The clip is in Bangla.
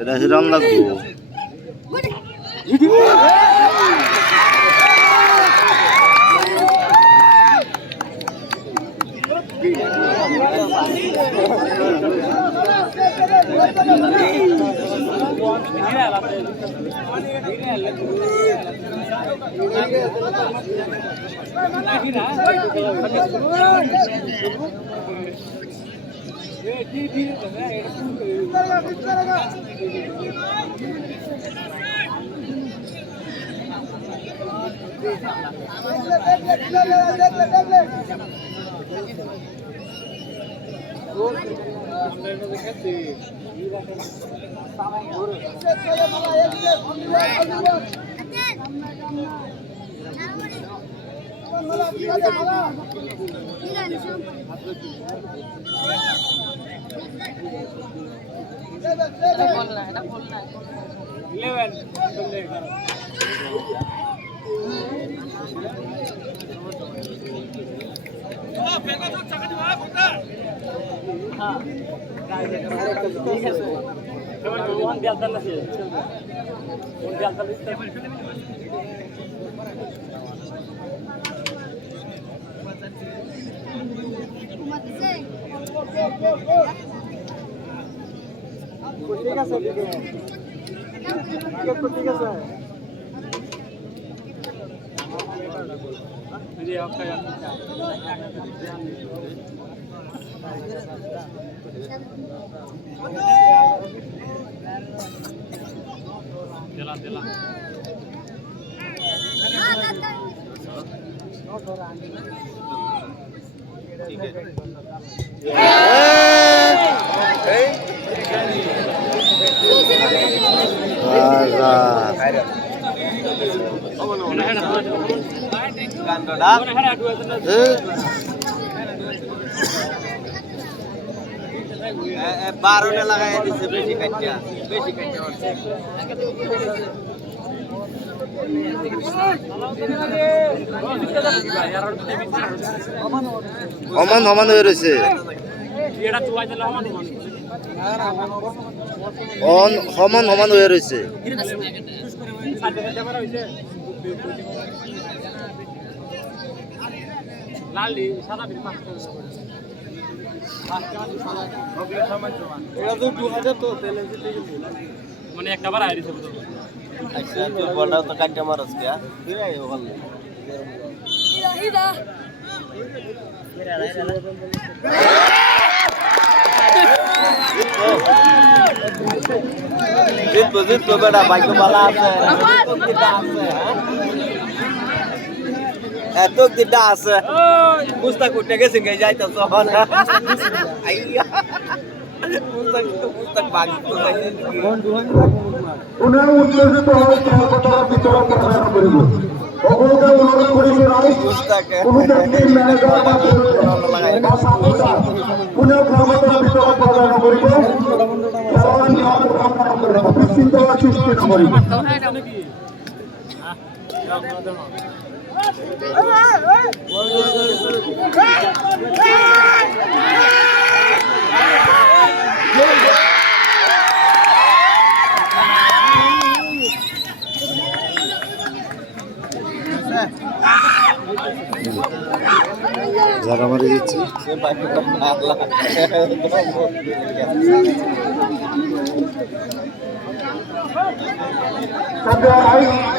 এটা হিরাম লাগবো ঠিক আছে ঠিক আছে বারোটা লাগাই দিচ্ছে বেশি কাটিয়া সমান সমান হয়ে রয়েছে সমান সমান হয়ে রয়েছে মানে একটা বার আইরিছে আচ্ছা তুই বলটা তো কাটতে মারছ কে ফিরাই ভালো জিতবো বেটা ভাগ্য ভালো আছে এত দিনটা আছে বুঝতা করতে গেছে গে যাইতো তখন পুস্তক ভাগ্য উনার উদ্দেশ্য কথা বিতরণ প্রদান করিব অবলকে অনুরোধ করি যে রাইট কোনো ব্যক্তি ম্যানেজার বা উনার ক্ষমতা বিতরণ প্রদান করিব সবাই বিশৃঙ্খলা সৃষ্টি করিব যারা মারি দিচ্ছে Sampai